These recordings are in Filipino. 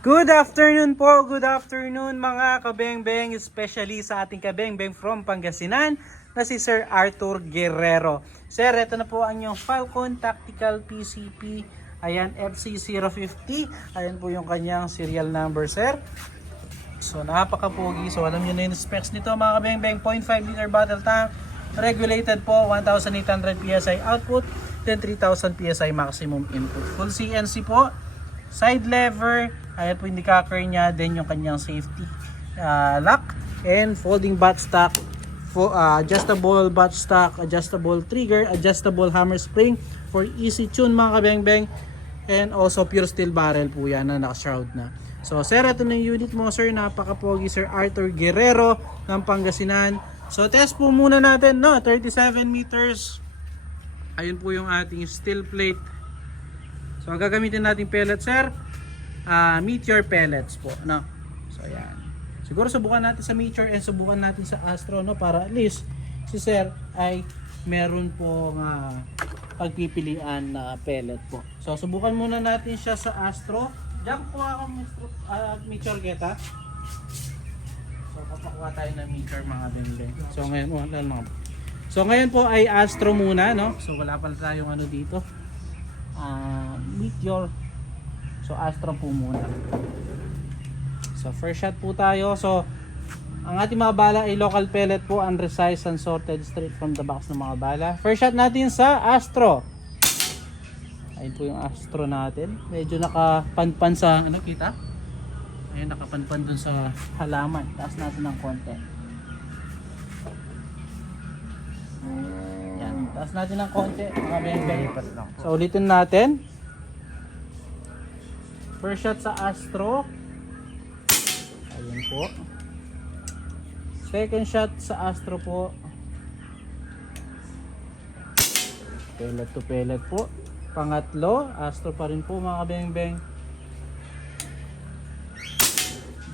Good afternoon po, good afternoon mga kabengbeng, especially sa ating kabengbeng from Pangasinan na si Sir Arthur Guerrero. Sir, ito na po ang inyong Falcon Tactical PCP, ayan FC050, ayan po yung kanyang serial number, sir. So napaka-pogi, so alam nyo na yung specs nito mga kabengbeng, 0.5 liter battle tank, regulated po, 1,800 PSI output, then 3,000 PSI maximum input. Full CNC po, side lever, ayan po yung indicator niya, then yung kanyang safety lock, and folding buttstock, adjustable buttstock, adjustable trigger, adjustable hammer spring for easy tune mga kabengbeng, and also pure steel barrel po yan na naka-shroud na. So sir, ito na yung unit mo sir, napaka-pogi, Sir Arthur Guerrero ng Pangasinan. So test po muna natin, no, 37 meters, ayun po yung ating steel plate. So ang gagamitin natin pellet sir, Meteor pellets po, no. So ayan, siguro subukan natin sa Meteor and subukan natin sa Astro, no, para at least si sir ay meron po pagpipilian na pellet po. So subukan muna natin siya sa Astro. Diyan kuha akong Meteor geta. So papakuha tayo ng Meteor mga bengbeng. So ngayon po ay Astro muna, no. So wala pa tayong ano dito, Meteor. So Astro po muna. So first shot po tayo. So ang ating mga bala ay local pellet po, unresized and sorted straight from the box ng mga bala. First shot natin sa Astro. Ayun po yung Astro natin. Medyo nakapanpan sa ano, kita? Ayun, nakapanpan dun sa halaman. Taas natin ng konti. Yan, taas natin ng konti mga bengbeng. So ulitin natin. First shot sa Astro. Ayun po. Second shot sa Astro po. Pellet to pellet po. Pangatlo, Astro pa rin po mga kabengbeng.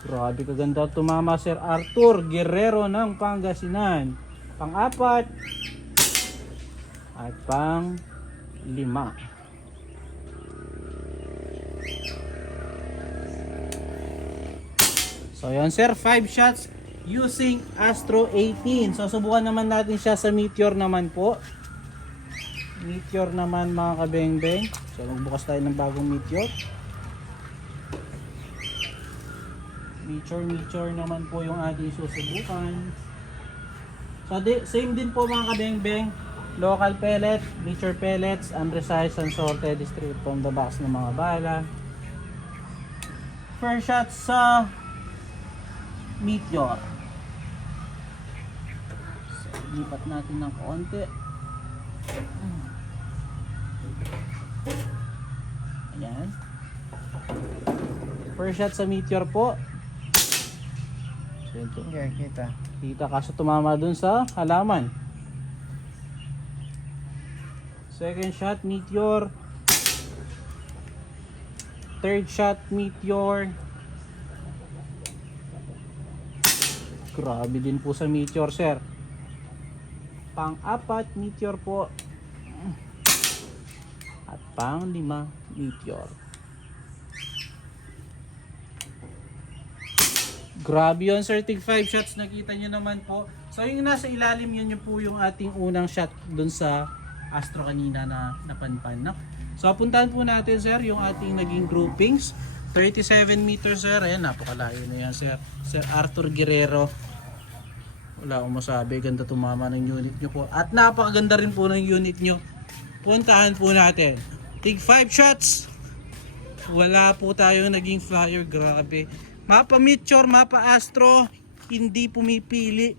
Grabe kaganda tumama Sir Arthur Guerrero ng Pangasinan. Pang-apat at pang-lima. So yun sir, 5 shots using Astro 18. So subukan naman natin siya sa Meteor naman po. Meteor naman mga kabengbeng. So magbukas tayo ng bagong Meteor. Meteor naman po yung ating susubukan. So same din po mga kabengbeng. Local pellet, Meteor pellets, unresized and sorted straight from the box ng mga bala. First shot sa Meteor. So, lipat natin ng konti. Ayan. First shot sa Meteor po. So, Yeah, kita. kita kaso tumama dun sa halaman. Second shot Meteor. Third shot Meteor. Grabe din po sa Meteor sir. Pang-apat Meteor po. At pang-lima Meteor. Grabe yun sir, tig 5 shots, nakita nyo naman po. So yung nasa ilalim yun po yung ating unang shot dun sa Astro kanina na napanpan, no? So puntahan po natin sir yung ating naging groupings. 37 meters sir, ayan, napakalayo na yan sir. Sir Arthur Guerrero. Wala akong masabi, ganda tumama ng unit nyo po. At napakaganda rin po ng unit nyo. Puntahan po natin. Tig 5 shots. Wala po tayong naging flyer, grabe. Mapa Meteor, mapa Astro, hindi pumipili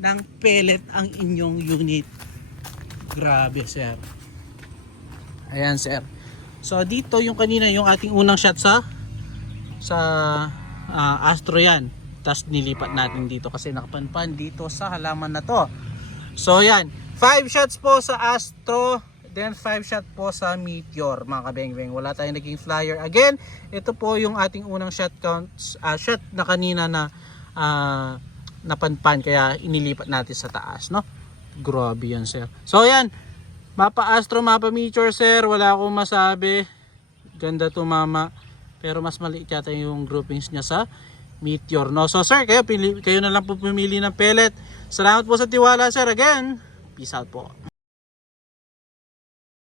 ng pellet ang inyong unit. Grabe sir. Ayan sir. So dito yung kanina yung ating unang shot sa Astro yan. Tapos nilipat natin dito kasi nakapanpan dito sa halaman na to. So yan, 5 shots po sa Astro, then 5 shot po sa Meteor mga kabengbeng. Wala tayong naging flyer. Again, ito po yung ating unang shot count, shot na kanina na napanpan kaya inilipat natin sa taas, no? Grabe yan sir. So yan, mapa Astro, mapa Meteor sir, wala akong masabi. Ganda tumama. Pero mas maliit yata yung groupings niya sa Meteor, no? So sir, kayo na lang po pumili ng pellet. Salamat po sa tiwala sir. Again, peace out po.